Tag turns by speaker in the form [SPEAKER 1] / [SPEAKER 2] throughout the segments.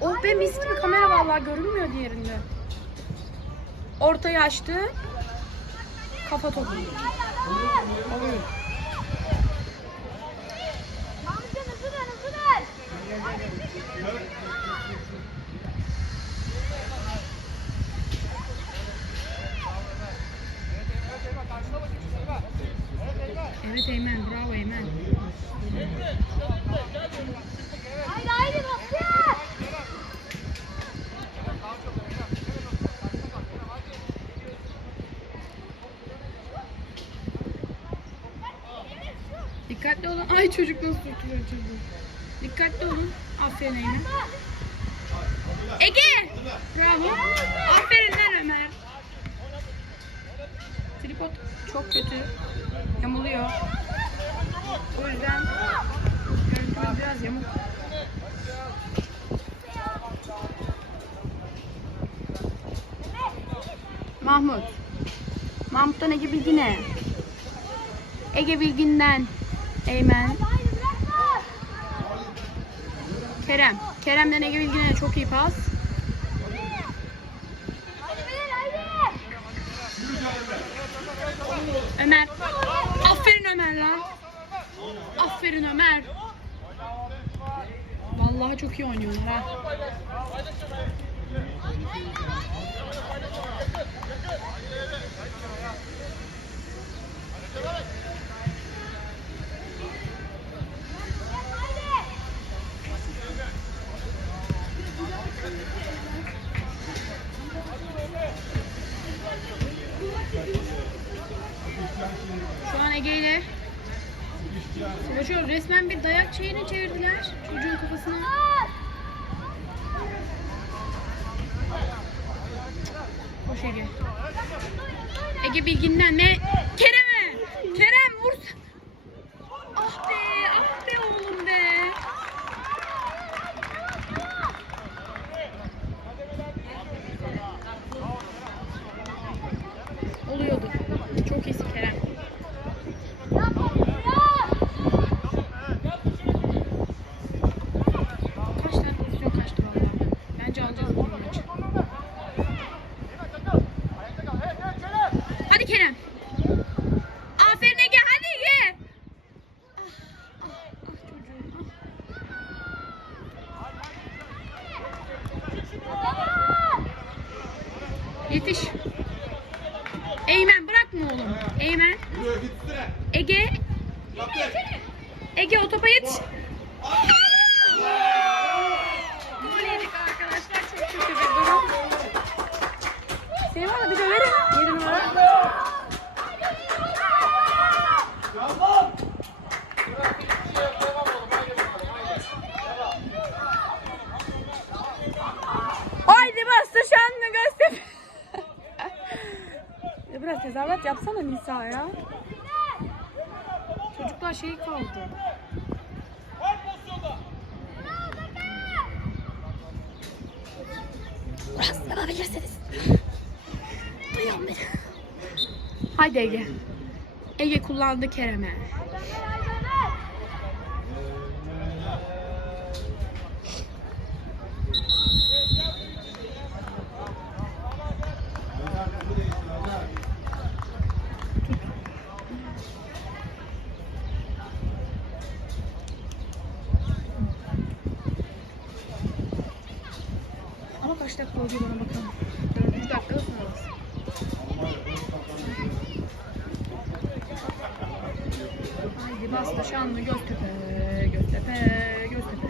[SPEAKER 1] Oh be mis gibi kamera vallahi görünmüyor diğerinde. Ortayı açtı. Kafa topu. Evet Eymen bravo Eymen.
[SPEAKER 2] Haydi haydi Basya.
[SPEAKER 1] Ay çocuk nasıl tutuyor çocuğu. Dikkatli olun. Aferin Eymen. Ege! Bravo. Aferin lan Ömer. Tripod çok kötü. Yamuluyor. O yüzden görüntümüz biraz yamuk. Mahmut. Mahmut'tan Ege Bilgin'e. Ege Bilgin'den Eymen.
[SPEAKER 2] Haydi bırakma.
[SPEAKER 1] Kerem. Kerem'den Ege Bilgin'e çok iyi pas. Ömer. Aferin Ömer lan. Aferin Ömer. Vallahi çok iyi oynuyorlar ha. Şu an Ege ile savaşıyoruz. Resmen bir dayak şeyini çevirdiler çocuğun kafasına. Koş Ege. Ege Bilgin'den ne? Kerem vur! Ah be! Ah be oğlum be! Oluyordu. Çok iyisin Kerem. Kaç tane pozisyon kaçtı vallahi. Bence alacağız bu maçı. Hadi Kerem. Aferin Ege, hadi Ege. Ah, ah, ah çocuğum. ah. Yetiş. Eymen bırakma oğlum. Eymen. Ege. Ege o topa yetiş. Gol yedik arkadaşlar. Çok kötü bir durum. Mı? Bir döverim. Yedi numara. Haydi bastı şanlı göster. Biraz tezahürat yapsana Nisa ya. Çocuklar şey kaldı. Biraz yapabilirsiniz. Duyuyorum beni. Haydi Ege. Ege kullandı Kerem'e. Ama kaç dakika oldu bana bakalım. Dördüncü dakikada sonrası. Haydi bastı şanlı Göztepe, Göztepe, Göztepe.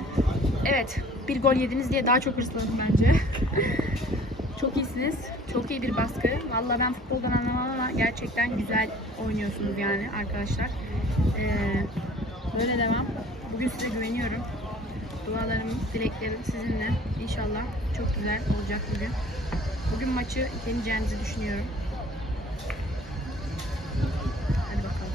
[SPEAKER 1] Evet, bir gol yediniz diye daha çok hırslandım bence. çok iyisiniz. Çok iyi bir baskı. Vallahi ben futboldan anlamam ama gerçekten güzel oynuyorsunuz yani arkadaşlar. Ee, böyle devam. Bugün size güveniyorum. Dualarım, dileklerim sizinle. İnşallah çok güzel olacak bugün. Bugün maçı yeneceğinizi düşünüyorum. Hadi bakalım.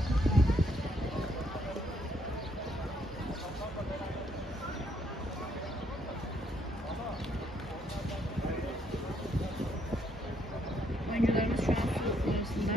[SPEAKER 1] Oyuncularımız şu an su arasında.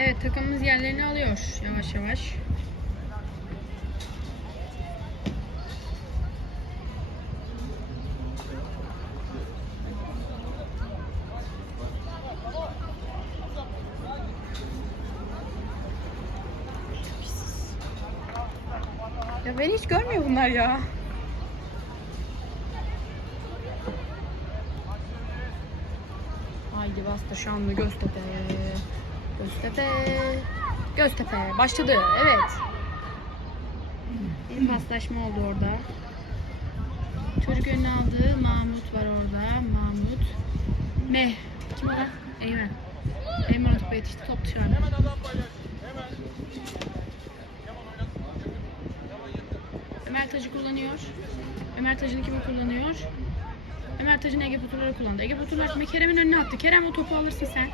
[SPEAKER 1] Evet takımımız yerlerini alıyor yavaş yavaş. Ya beni hiç görmüyor bunlar ya. Haydi bastı Şanlı Göztepe. Göztepe. Göztepe. Başladı. Evet. Bir paslaşma oldu orada. Çocuk önüne aldı. Mahmut var orada. Mahmut. Meh. Kim o lan? Eymen. Eymen o topa yetişti. Top dışarıda. Ömer Tacı kullanıyor. Ömer Tacı'nı kimi kullanıyor? Ömer Tacı'nı Ege Baturları kullandı. Ege Baturlar Kerem'in önüne attı. Kerem o topu alırsın sen.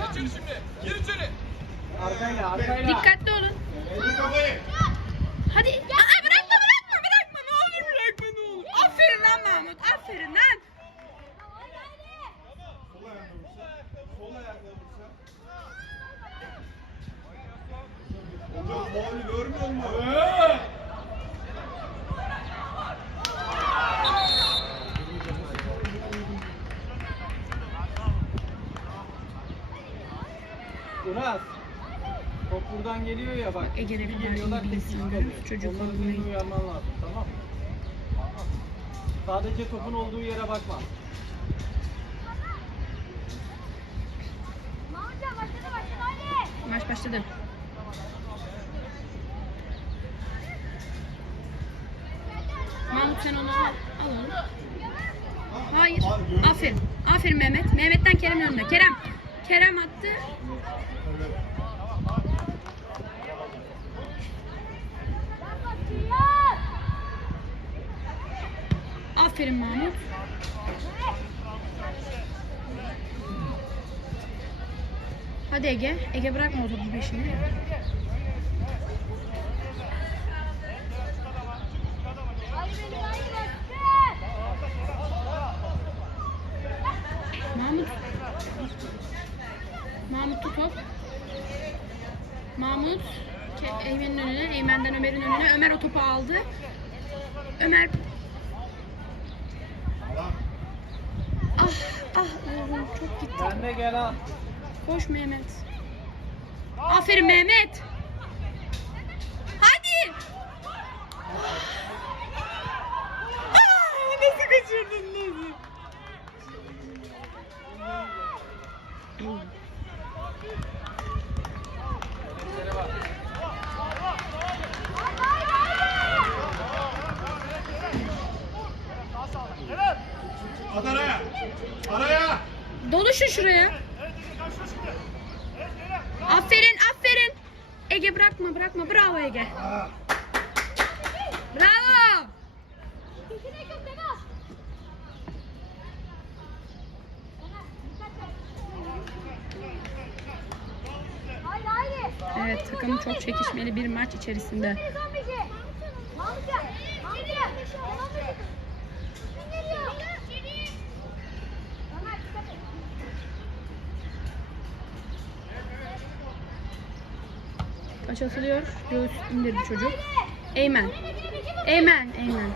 [SPEAKER 3] Gir içeri şimdi. Gir içeri.
[SPEAKER 4] Arkayla arkayla.
[SPEAKER 1] Dikkatli olun. Hadi. Aa, bırakma bırakma bırakma. Ne olur bırakma ne olur. Aferin lan Mahmut. Aferin lan.
[SPEAKER 3] Sol ayakla vursa. Sol ayakla vursa. Hocam faulü görmüyor musun?
[SPEAKER 4] Uras. Top buradan geliyor ya bak. Bir geliyorlar kalıyor.
[SPEAKER 1] çocuk olmayı.
[SPEAKER 4] dediğini uyarman lazım tamam mı? Sadece topun olduğu yere bakma.
[SPEAKER 1] Maç başladı. Mahmut sen onu al onu. Hayır. Aferin. Aferin Mehmet. Mehmet'ten Kerem önüne. Kerem. Kerem attı. Aferin Mahmut. Hadi Ege. Ege bırakma o topu peşini. Mahmut. Mahmut top. Mahmut. Eymen'in önüne. Eymen'den Ömer'in önüne. Ömer o topu aldı. Ömer. Ah ah oğlum çok gitti.
[SPEAKER 4] Sen de gel al.
[SPEAKER 1] Koş Mehmet. Aferin Mehmet. Hadi. Ah, nasıl kaçırdın nasıl?
[SPEAKER 3] At araya. Araya.
[SPEAKER 1] Doluşun şuraya. Aferin, aferin. Ege bırakma, bırakma. Bravo Ege. Bravo. Evet, takım çok çekişmeli bir maç içerisinde. Taç atılıyor. Göğüs indirdi çocuk. Eymen. Eymen, Eymen.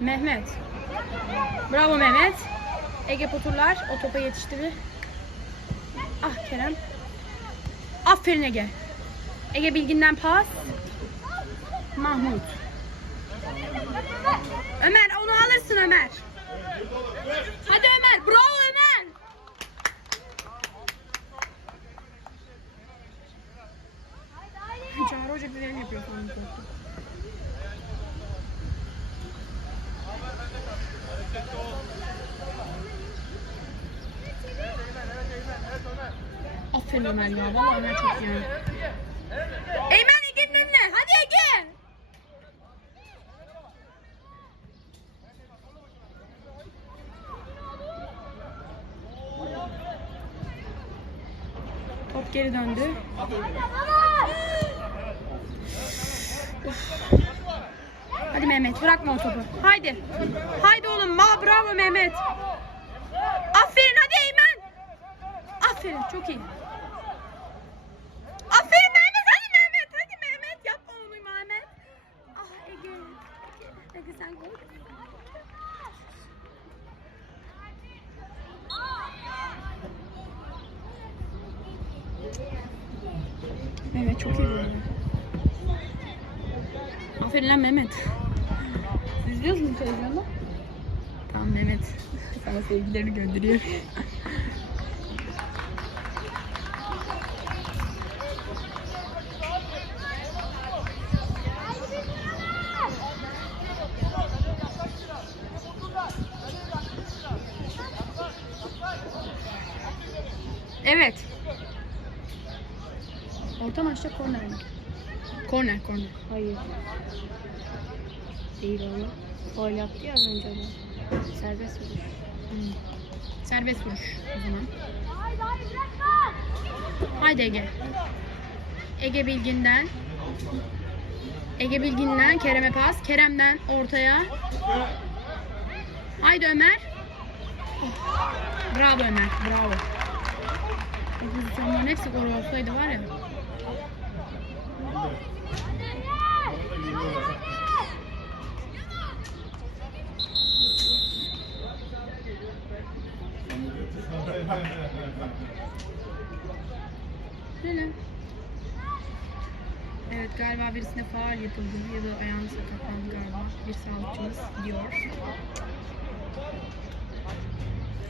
[SPEAKER 1] Mehmet. Bravo Mehmet. Ege Poturlar o topa yetiştirir. Ah Kerem. Aferin Ege. Ege Bilgin'den pas. Mahmut. Ömer onu alırsın Ömer. Hadi Ömer. Bravo Ömer. Çağrı Hoca bir yapıyor sanki. Aferin Ömer ya. Vallahi Ömer çok iyi. Eymen Ege'nin önüne. Hadi Ege. Top Geri döndü. Hadi Mehmet bırakma o topu. Haydi. Haydi oğlum. Ma bravo Mehmet. Aferin hadi Eymen. Aferin çok iyi. Aferin Mehmet hadi Mehmet hadi Mehmet yapma onu Mehmet. Ah Ege. Ege sen gol. Mehmet çok iyi böyle. Aferin lan Mehmet. Siz izliyor musunuz televizyonda? Tamam Mehmet. Sana sevgilerini gönderiyor. Evet. Orta maçta korner mi? Korner, korner.
[SPEAKER 5] Hayır. Değil oğlum. Gol yaptı ya az önce adam. Serbest vuruş.
[SPEAKER 1] Hmm. Serbest vuruş o zaman.
[SPEAKER 2] Haydi
[SPEAKER 1] Ege. Ege Bilgin'den. Ege Bilgin'den Kerem'e pas. Kerem'den ortaya. Haydi Ömer. Bravo Ömer. Bravo. O pozisyonların hepsi gol olsaydı var ya. Öyle. Evet galiba birisine faal yapıldı ya da ayağını sakatlandı galiba. Bir sağlıkçımız gidiyor.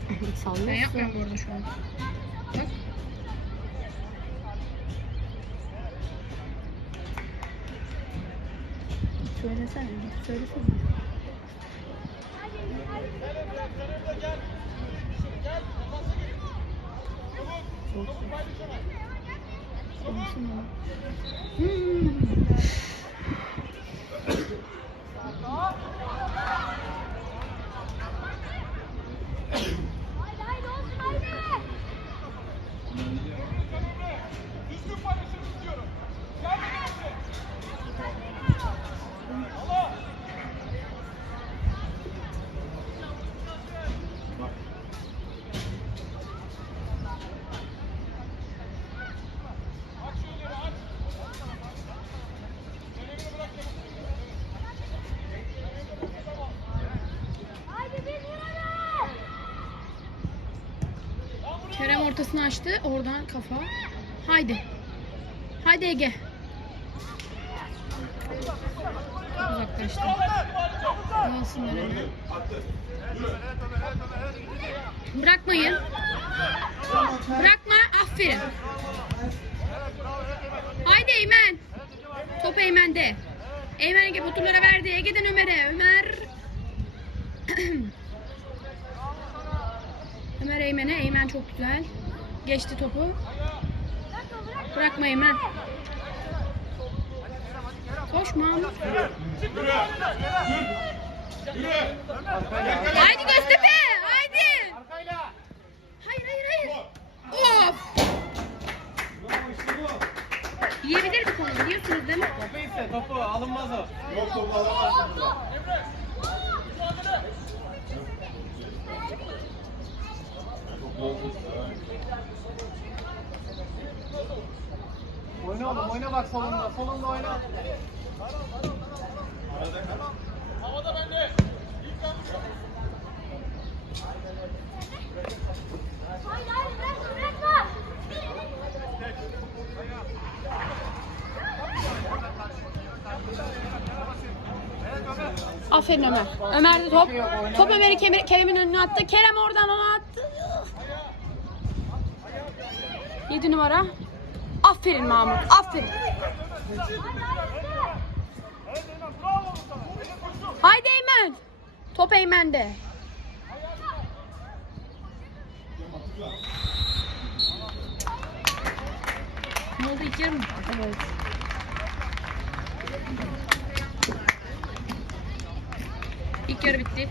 [SPEAKER 1] Ben
[SPEAKER 5] Sallıyorsun.
[SPEAKER 1] yapmıyorum bu arada şu an.
[SPEAKER 5] Söylesene. git Söylesene. Güzel. Olsun ama.
[SPEAKER 1] Hmm.
[SPEAKER 2] Haydi haydi olsun haydi.
[SPEAKER 3] Düzgün paylaşım istiyorum.
[SPEAKER 2] Haydi bir yürü.
[SPEAKER 1] Kerem ortasını açtı. Oradan kafa. Haydi. Haydi Ege. Uzaklaştı. Alsınlar hemen. Bırakmayın. Bırakma. Aferin. Haydi Eymen. Top Eymen'de. Eymen Ege Baturlara verdi. Ege'den Ömer'e. Ömer. Ömer Eymen'e. Eymen çok güzel. Geçti topu. Bırakma Eymen. Koş Mahmut.
[SPEAKER 3] Yürü. Yürü.
[SPEAKER 1] Haydi Göztepe. Haydi.
[SPEAKER 4] Arkayla.
[SPEAKER 1] Hayır hayır hayır. Of. Yiyebilirdik onu biliyorsunuz değil mi?
[SPEAKER 4] Topu iste topu alınmaz o.
[SPEAKER 3] Yok topu alamazsın.
[SPEAKER 4] Oyna oğlum oyna bak solunda. Solunda oyna.
[SPEAKER 2] Haydi bırakma bırakma.
[SPEAKER 1] Aferin Ömer. Ömer de top. Top Ömer'i Kerem'in önüne attı. Kerem oradan ona attı. 7 numara. Aferin Mahmut. Aferin. Haydi Eymen. Top Eymen'de. Ne oldu ilk yarı mı?
[SPEAKER 5] Evet.
[SPEAKER 1] İlk yarı bitti.